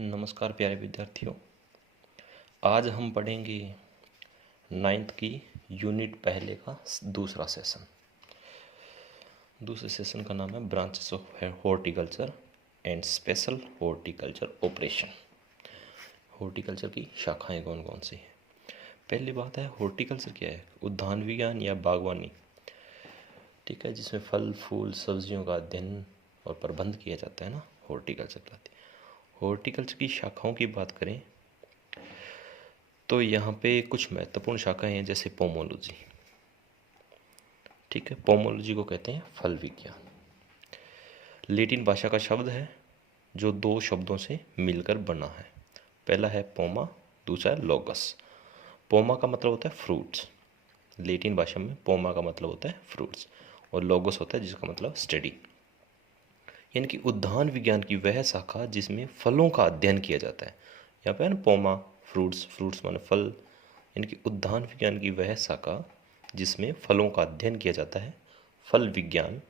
नमस्कार प्यारे विद्यार्थियों। आज हम पढ़ेंगे 9th की यूनिट पहले का दूसरा सेशन। दूसरे सेशन का नाम है branches of horticulture and special horticulture operation. Horticulture की शाखाएं कौन कौन सी हैं? पहली बात है, हॉर्टिकल्चर क्या है? उद्यान विज्ञान या बागवानी, ठीक है, जिसमें फल फूल सब्जियों का अध्ययन और प्रबंध किया जाता है ना, हॉर्टिकल्चर कहलाती है। हॉर्टिकल्चर की शाखाओं की बात करें तो यहाँ पे कुछ महत्वपूर्ण शाखाएं हैं, जैसे पोमोलॉजी, ठीक है, पोमोलॉजी को कहते हैं फल विज्ञान। लैटिन भाषा का शब्द है जो दो शब्दों से मिलकर बना है। पहला है पोमा, दूसरा है लोगस। पोमा का मतलब होता है फ्रूट्स, लैटिन भाषा में पोमा का मतलब होता है फ्रूट्स, और लोगस होता है जिसका मतलब स्टडी, यानी कि उद्यान विज्ञान की वह शाखा जिसमें फलों का अध्ययन किया जाता है। यहाँ पे है ना पोमा, फ्रूट्स, फ्रूट्स माने फल, यानी कि उद्यान विज्ञान की वह शाखा जिसमें फलों का अध्ययन किया जाता है, फल विज्ञान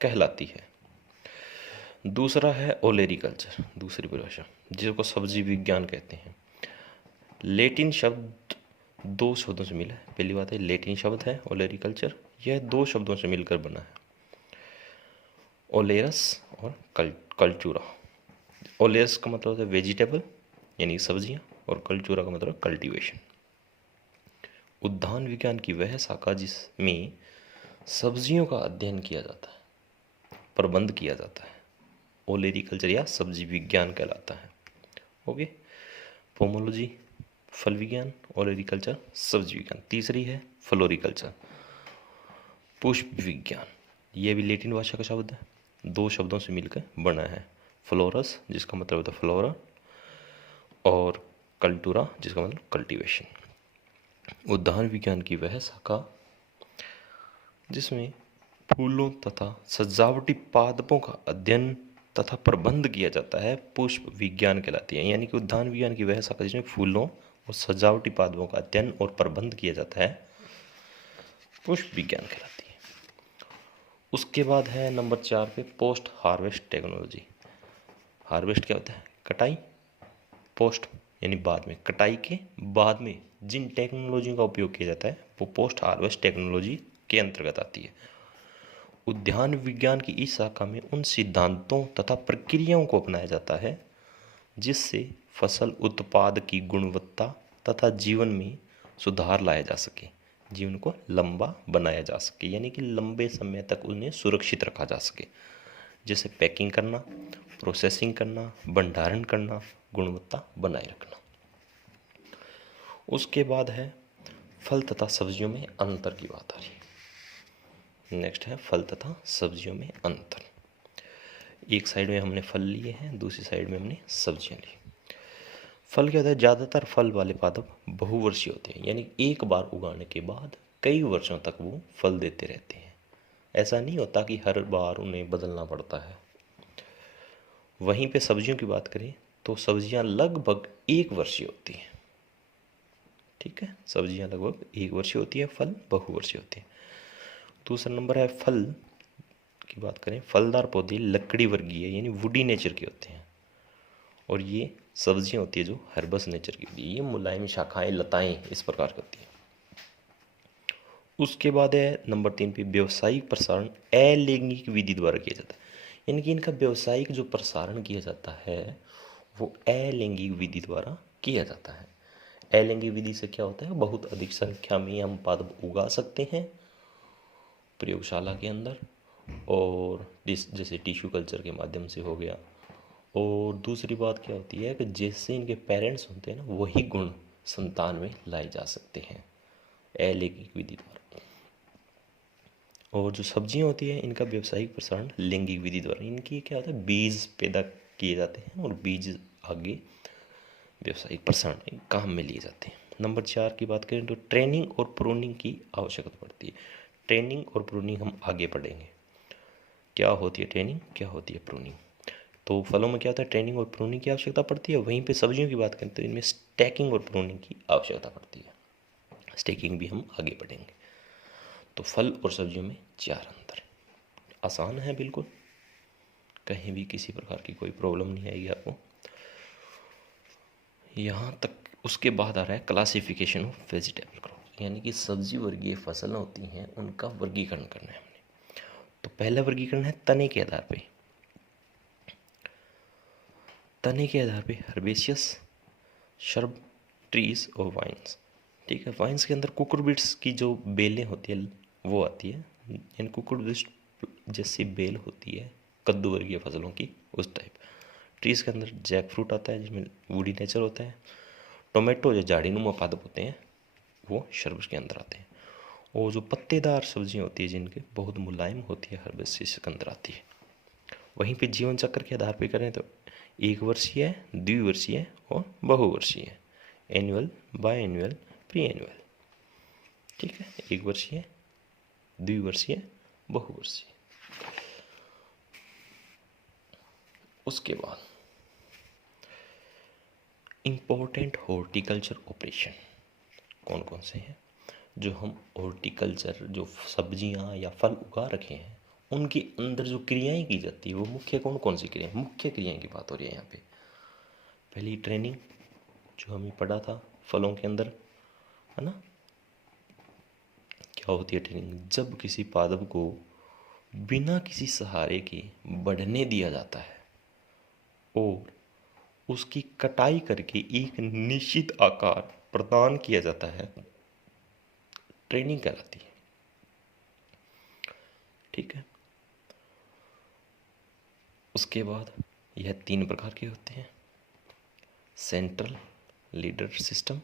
कहलाती है। दूसरा है ओलेरिकल्चर, दूसरी परिभाषा जिसको सब्जी विज्ञान कहते हैं। लैटिन शब्द दो शब्दों से मिला है। पहली बात है, लैटिन शब्द है ओलेरिकल्चर, यह दो शब्दों से मिलकर बना है, ओलेरस और कल्चूरा। ओलेरस का मतलब होता है वेजिटेबल यानी सब्जियां, और कल्चूरा का मतलब कल्टीवेशन। उद्यान विज्ञान की वह शाखा जिसमें सब्जियों का अध्ययन किया जाता है, प्रबंध किया जाता है, ओलेरिकल्चर या सब्जी विज्ञान कहलाता है। ओके, पोमोलॉजी फल विज्ञान, ओलेरिकल्चर सब्जी विज्ञान। तीसरी है फ्लोरिकल्चर, पुष्प विज्ञान। यह भी लैटिन भाषा का शब्द है, दो शब्दों से मिलकर बना है, फ्लोरस जिसका मतलब होता है फ्लोरा, और कल्टूरा जिसका मतलब कल्टीवेशन। उद्यान विज्ञान की वह शाखा जिसमें फूलों तथा सजावटी पादपों का अध्ययन तथा प्रबंध किया जाता है, पुष्प विज्ञान कहलाती है। यानी कि उद्यान विज्ञान की वह शाखा जिसमें फूलों और सजावटी पादपों का अध्ययन और प्रबंध किया जाता है, पुष्प विज्ञान कहलाती है। उसके बाद है नंबर 4 पे पोस्ट हार्वेस्ट टेक्नोलॉजी। हार्वेस्ट क्या होता है? कटाई। पोस्ट यानी बाद में, कटाई के बाद में जिन टेक्नोलॉजी का उपयोग किया जाता है वो पोस्ट हार्वेस्ट टेक्नोलॉजी के अंतर्गत आती है। उद्यान विज्ञान की इस शाखा में उन सिद्धांतों तथा प्रक्रियाओं को अपनाया जाता है जिससे फसल उत्पाद की गुणवत्ता तथा जीवन में सुधार लाया जा सके, जीवन को लंबा बनाया जा सके, यानी कि लंबे समय तक उन्हें सुरक्षित रखा जा सके, जैसे पैकिंग करना, प्रोसेसिंग करना, भंडारण करना, गुणवत्ता बनाए रखना। उसके बाद है फल तथा सब्जियों में अंतर की बात आ रही है। नेक्स्ट है फल तथा सब्जियों में अंतर। एक साइड में हमने फल लिए हैं, दूसरी साइड में हमने सब्जियां ली। फल क्या होता है? ज़्यादातर फल वाले पादप बहुवर्षीय होते हैं, यानी एक बार उगाने के बाद कई वर्षों तक वो फल देते रहते हैं। ऐसा नहीं होता कि हर बार उन्हें बदलना पड़ता है। वहीं पे सब्जियों की बात करें तो सब्जियां लगभग एक वर्षीय होती हैं, ठीक है, सब्जियां लगभग एक वर्षीय होती है, फल बहुवर्षीय होते हैं। दूसरा नंबर है फल की बात करें, फलदार पौधे लकड़ी वर्गीय यानी वुडी नेचर के होते हैं, और ये सब्जियां होती है जो हर्बस नेचर की होती है, ये मुलायम शाखाएं लताएं इस प्रकार की होती हैं। उसके बाद है नंबर 3 पे व्यावसायिक प्रसारण अलैंगिक विधि द्वारा किया जाता है, यानी कि इनका व्यावसायिक जो प्रसारण किया जाता है वो अलैंगिक विधि द्वारा किया जाता है। अलैंगिक विधि से क्या होता है? बहुत अधिक संख्या में हम पादप उगा सकते हैं प्रयोगशाला के अंदर, और जैसे टिश्यू कल्चर के माध्यम से हो गया। और दूसरी बात क्या होती है कि जैसे इनके पेरेंट्स होते हैं ना, वही गुण संतान में लाए जा सकते हैं अलैंगिक विधि द्वारा। और जो सब्जियां होती है इनका व्यावसायिक प्रसारण लैंगिक विधि द्वारा, इनकी क्या होता है? बीज पैदा किए जाते हैं और बीज आगे व्यावसायिक प्रसारण काम में लिए जाते हैं। नंबर 4 की बात करें तो ट्रेनिंग और प्रूनिंग की आवश्यकता पड़ती है। ट्रेनिंग और प्रूनिंग हम आगे पढ़ेंगे, क्या होती है ट्रेनिंग, क्या होती है प्रूनिंग। तो फलों में क्या होता है? ट्रेनिंग और प्रूनिंग की आवश्यकता पड़ती है। वहीं पे सब्जियों की बात करें तो इनमें स्टैकिंग और प्रूनिंग की आवश्यकता पड़ती है। स्टैकिंग भी हम आगे पढ़ेंगे। तो फल और सब्जियों में 4 अंतर, आसान है बिल्कुल, कहीं भी किसी प्रकार की कोई प्रॉब्लम नहीं आएगी आपको। यहाँ तक उसके बाद आ रहा है क्लासिफिकेशन ऑफ वेजिटेबल क्रॉप, यानी कि सब्जी वर्गीय फसलें होती हैं उनका वर्गीकरण करना है हमने। तो पहला वर्गीकरण है तने के आधार पे। तने के आधार पे हर्बेशियस, शर्ब, ट्रीज और वाइन्स। ठीक है, वाइन्स के अंदर कुकुरबिट्स की जो बेलें होती है वो आती है, यानी कुकुरबिट्स जैसी बेल होती है कद्दू वर्गीय फसलों की, उस टाइप। ट्रीज के अंदर जैक फ्रूट आता है जिसमें वुडी नेचर होता है। टोमेटो जो झाड़ीनुमा पादप होते हैं वो शर्ब के अंदर आते हैं। और जो पत्तेदार सब्जियां होती है जिनके बहुत मुलायम होती है हर्बेशियस के अंदर आती है। वहीं पे जीवन चक्र के आधार पर करें तो एक वर्षीय, द्विवर्षीय और बहुवर्षीय, annual, by annual, pre annual. ठीक है, एक वर्षीय, द्विवर्षीय, बहुवर्षीय। उसके बाद इम्पोर्टेंट हॉर्टिकल्चर ऑपरेशन कौन कौन से हैं? जो हम हॉर्टिकल्चर, जो सब्जियां या फल उगा रखे हैं उनके अंदर जो क्रियाएं की जाती है वो मुख्य कौन कौन सी क्रियाएं, मुख्य क्रियाएं की बात हो रही है यहाँ पे। पहली ट्रेनिंग, जो हमें पढ़ा था फलों के अंदर, है ना। क्या होती है ट्रेनिंग? जब किसी पादप को बिना किसी सहारे के बढ़ने दिया जाता है और उसकी कटाई करके एक निश्चित आकार प्रदान किया जाता है, ट्रेनिंग कहलाती है। ठीक है, उसके बाद यह 3 प्रकार के होते हैं। सेंट्रल लीडर सिस्टम,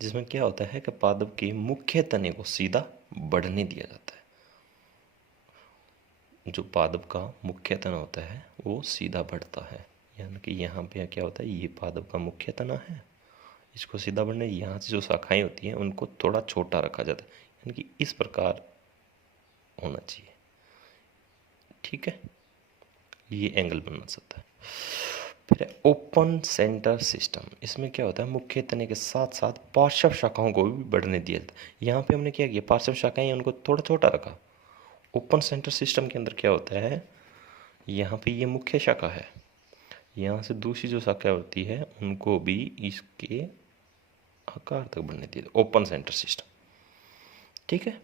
जिसमें क्या होता है कि पादप के मुख्य तने को सीधा बढ़ने दिया जाता है। जो पादप का मुख्य तना होता है वो सीधा बढ़ता है, यानी कि यहाँ पे क्या होता है, ये पादप का मुख्य तना है, इसको सीधा बढ़ने, यहाँ से जो शाखाएं होती हैं उनको थोड़ा छोटा रखा जाता है, यानी कि इस प्रकार होना चाहिए। ठीक है, ये एंगल बनना चाहता है। फिर ओपन सेंटर सिस्टम, इसमें क्या होता है, मुख्य तने के साथ साथ पार्श्व शाखाओं को भी बढ़ने दिया जाता है। यहाँ पे हमने क्या किया, पार्श्व शाखाएं उनको थोड़ा छोटा रखा। ओपन सेंटर सिस्टम के अंदर क्या होता है, यहाँ पे ये मुख्य शाखा है, यहाँ से दूसरी जो शाखा होती है उनको भी इसके आकार तक बढ़ने दिया, ओपन सेंटर सिस्टम। ठीक है,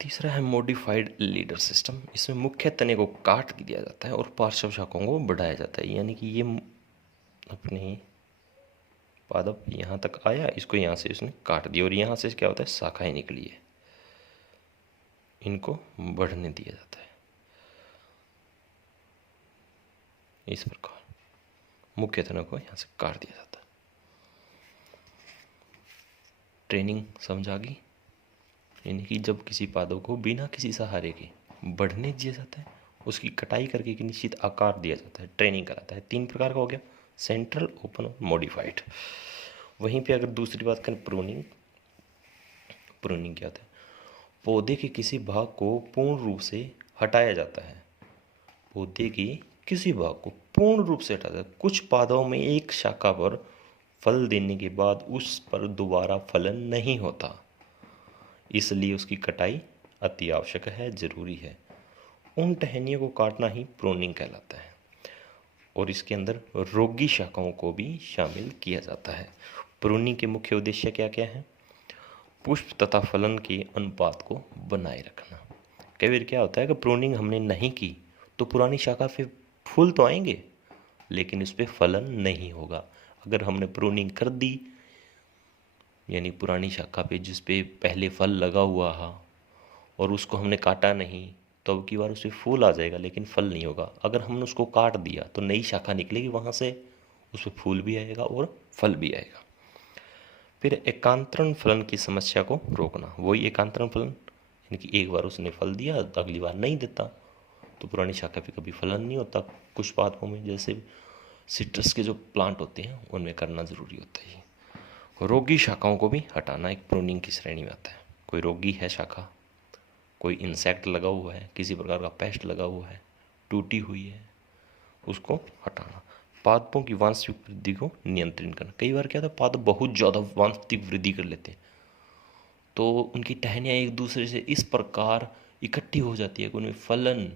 तीसरा है मॉडिफाइड लीडर सिस्टम। इसमें मुख्य तने को काट दिया जाता है और पार्श्व शाखाओं को बढ़ाया जाता है, यानी कि ये अपने पादप यहाँ तक आया, इसको यहाँ से इसने काट दिया और यहाँ से क्या होता है, शाखाएं निकली है, इनको बढ़ने दिया जाता है। इस प्रकार मुख्य तने को यहाँ से काट दिया जाता है। ट्रेनिंग समझ आ गई, यानी कि जब किसी पादप को बिना किसी सहारे के बढ़ने दिया जाता है, उसकी कटाई करके एक निश्चित आकार दिया जाता है, ट्रेनिंग कराता है। 3 प्रकार का हो गया, सेंट्रल, ओपन और मॉडिफाइड। वहीं पे अगर दूसरी बात करें प्रूनिंग, प्रूनिंग क्या होता है, पौधे के किसी भाग को पूर्ण रूप से हटाया जाता है। पौधे के किसी भाग को पूर्ण रूप से हटाया जाता है। कुछ पौधों में एक शाखा पर फल देने के बाद उस पर दोबारा फलन नहीं होता, इसलिए उसकी कटाई अति आवश्यक है, जरूरी है। उन टहनियों को काटना ही प्रूनिंग कहलाता है और इसके अंदर रोगी शाखाओं को भी शामिल किया जाता है। प्रूनिंग के मुख्य उद्देश्य क्या क्या है? पुष्प तथा फलन के अनुपात को बनाए रखना। कई बार क्या होता है कि प्रूनिंग हमने नहीं की तो पुरानी शाखा पे फूल तो आएंगे लेकिन उस पर फलन नहीं होगा। अगर हमने प्रूनिंग कर दी, यानी पुरानी शाखा पे जिस पे पहले फल लगा हुआ है और उसको हमने काटा नहीं, तो अब की बार उस पर फूल आ जाएगा लेकिन फल नहीं होगा। अगर हमने उसको काट दिया तो नई शाखा निकलेगी, वहाँ से उस पर फूल भी आएगा और फल भी आएगा। फिर एकांतरण फलन की समस्या को रोकना। वही एकांतरण फलन, यानी कि एक बार उसने फल दिया तो अगली बार नहीं देता, तो पुरानी शाखा पे कभी फलन नहीं होता। कुछ पादपों में जैसे सिट्रस के जो प्लांट होते हैं उनमें करना ज़रूरी होता है। रोगी शाखाओं को भी हटाना एक प्रूनिंग की श्रेणी में आता है। कोई रोगी है शाखा, कोई इंसेक्ट लगा हुआ है, किसी प्रकार का पेस्ट लगा हुआ है, टूटी हुई है, उसको हटाना। पादपों की वांछित वृद्धि को नियंत्रित करना। कई बार क्या होता है, पादप बहुत ज़्यादा वांछित वृद्धि कर लेते हैं तो उनकी टहनियाँ एक दूसरे से इस प्रकार इकट्ठी हो जाती है कि उनमें फलन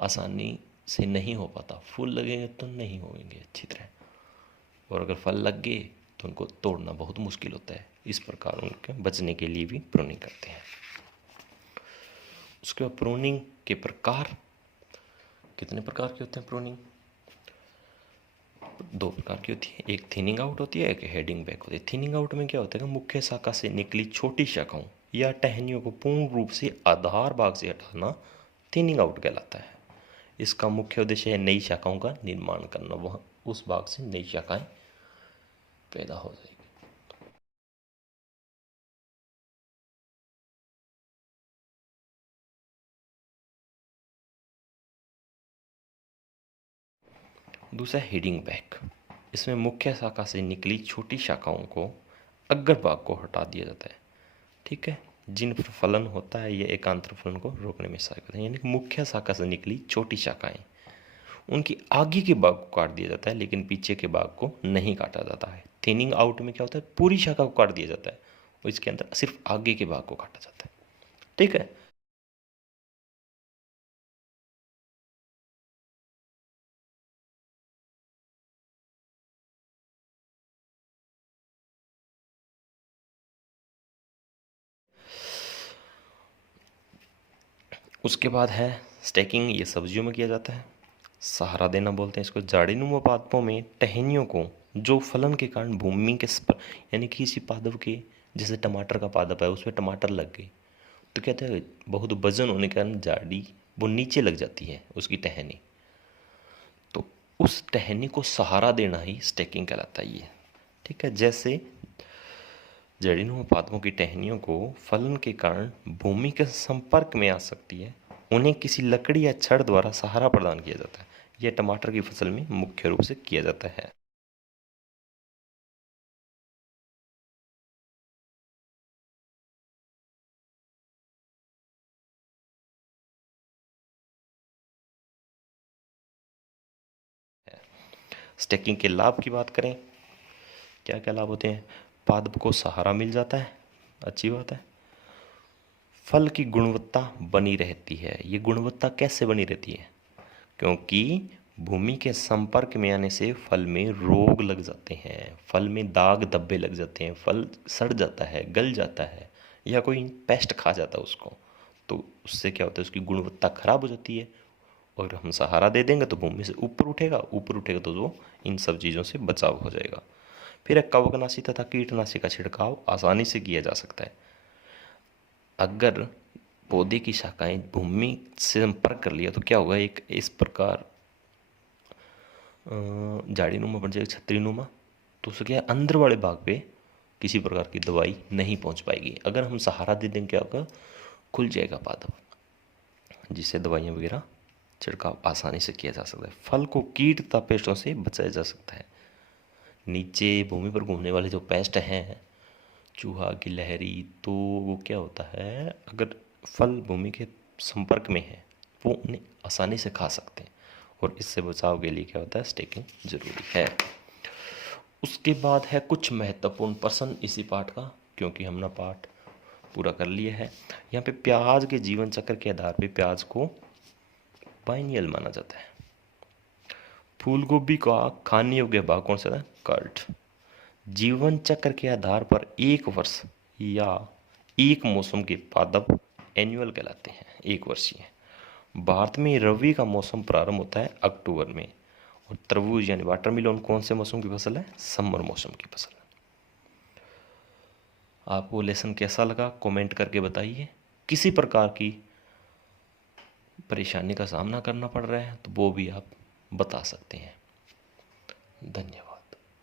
आसानी से नहीं हो पाता, फूल लगेंगे तो नहीं होंगे अच्छी तरह। और अगर फल लग गए तो उनको तोड़ना बहुत मुश्किल होता है। इस प्रकार उनके बचने के लिए भी प्रूनिंग करते हैं। उसके बाद प्रूनिंग के प्रकार, कितने प्रकार के होते हैं प्रूनिंग? 2 प्रकार की होती है, एक थिनिंग आउट होती है, एक हेडिंग बैक होती है। थिनिंग आउट में क्या होता है कि मुख्य शाखा से निकली छोटी शाखाओं या टहनियों को पूर्ण रूप से आधार भाग से हटाना थिनिंग आउट कहलाता है। इसका मुख्य उद्देश्य है नई शाखाओं का निर्माण करना, वह उस भाग से नई शाखाएं पैदा हो जाएगी। दूसरा हेडिंग बैक, इसमें मुख्य शाखा से निकली छोटी शाखाओं को अग्र भाग को हटा दिया जाता है। ठीक है, जिन पर फलन होता है ये एकांतर फलन को रोकने में सहायक होता है। यानी कि मुख्य शाखा से निकली छोटी शाखाएं, उनकी आगे के भाग को काट दिया जाता है लेकिन पीछे के भाग को नहीं काटा जाता है। थिनिंग आउट में क्या होता है, पूरी शाखा को काट दिया जाता है और इसके अंदर सिर्फ आगे के भाग को काटा जाता है। ठीक है, उसके बाद है स्टैकिंग, ये सब्जियों में किया जाता है। सहारा देना बोलते हैं इसको। झाड़ीनुमा पादपों में टहनियों को जो फलन के कारण भूमि के यानी किसी पादप के, जैसे टमाटर का पादप है उसमें टमाटर लग गई तो कहते हैं बहुत वजन होने के कारण झाड़ी वो नीचे लग जाती है उसकी टहनी, तो उस टहनी को सहारा देना ही स्टैकिंग कहलाता है ये। ठीक है, जैसे जड़ीनुमा पादपों की टहनियों को फलन के कारण भूमि के संपर्क में आ सकती है, उन्हें किसी लकड़ी या छड़ द्वारा सहारा प्रदान किया जाता है। यह टमाटर की फसल में मुख्य रूप से किया जाता है। स्टैकिंग के लाभ की बात करें, क्या क्या लाभ होते हैं? पादप को सहारा मिल जाता है, अच्छी बात है। फल की गुणवत्ता बनी रहती है। ये गुणवत्ता कैसे बनी रहती है? क्योंकि भूमि के संपर्क में आने से फल में रोग लग जाते हैं, फल में दाग धब्बे लग जाते हैं, फल सड़ जाता है, गल जाता है, या कोई पेस्ट खा जाता है उसको, तो उससे क्या होता है उसकी गुणवत्ता खराब हो जाती है। और हम सहारा दे देंगे तो भूमि से ऊपर उठेगा, ऊपर उठेगा तो वो इन सब चीज़ों से बचाव हो जाएगा। फिर कवकनाशी तथा कीटनाशी का छिड़काव आसानी से किया जा सकता है। अगर पौधे की शाखाएं भूमि से संपर्क कर लिया तो क्या होगा, एक इस प्रकार झाड़ीनुमा बन जाएगा, छतरीनुमा, तो उससे क्या अंदर वाले भाग पे किसी प्रकार की दवाई नहीं पहुंच पाएगी। अगर हम सहारा दे देंगे क्या होगा, खुल जाएगा पादप, जिससे दवाइयाँ वगैरह छिड़काव आसानी से किया जा सकता है। फल को कीट तथा पेस्टों से बचाया जा सकता है। नीचे भूमि पर घूमने वाले जो पेस्ट हैं, चूहा, गिलहरी, तो वो क्या होता है, अगर फल भूमि के संपर्क में है वो उन्हें आसानी से खा सकते हैं, और इससे बचाव के लिए क्या होता है, स्टेकिंग जरूरी है। उसके बाद है कुछ महत्वपूर्ण प्रश्न इसी पाठ का, क्योंकि हमने पाठ पूरा कर लिया है। यहाँ पे प्याज के जीवन चक्र के आधार पे प्याज को बाइनियल माना जाता है। फूल गोभी का खाने योग्य भाग कौन सा है, कर्ड। जीवन चक्र के आधार पर एक वर्ष या एक मौसम के पादप एनुअल कहलाते हैं, एक वर्षीय। भारत में रबी का मौसम प्रारंभ होता है अक्टूबर में, और तरबूज यानी वाटरमेलन कौन से मौसम की फसल है, समर मौसम की फसल है। आपको लेसन कैसा लगा कमेंट करके बताइए। किसी प्रकार की परेशानी का सामना करना पड़ रहा है तो वो भी आप बता सकते हैं। धन्यवाद।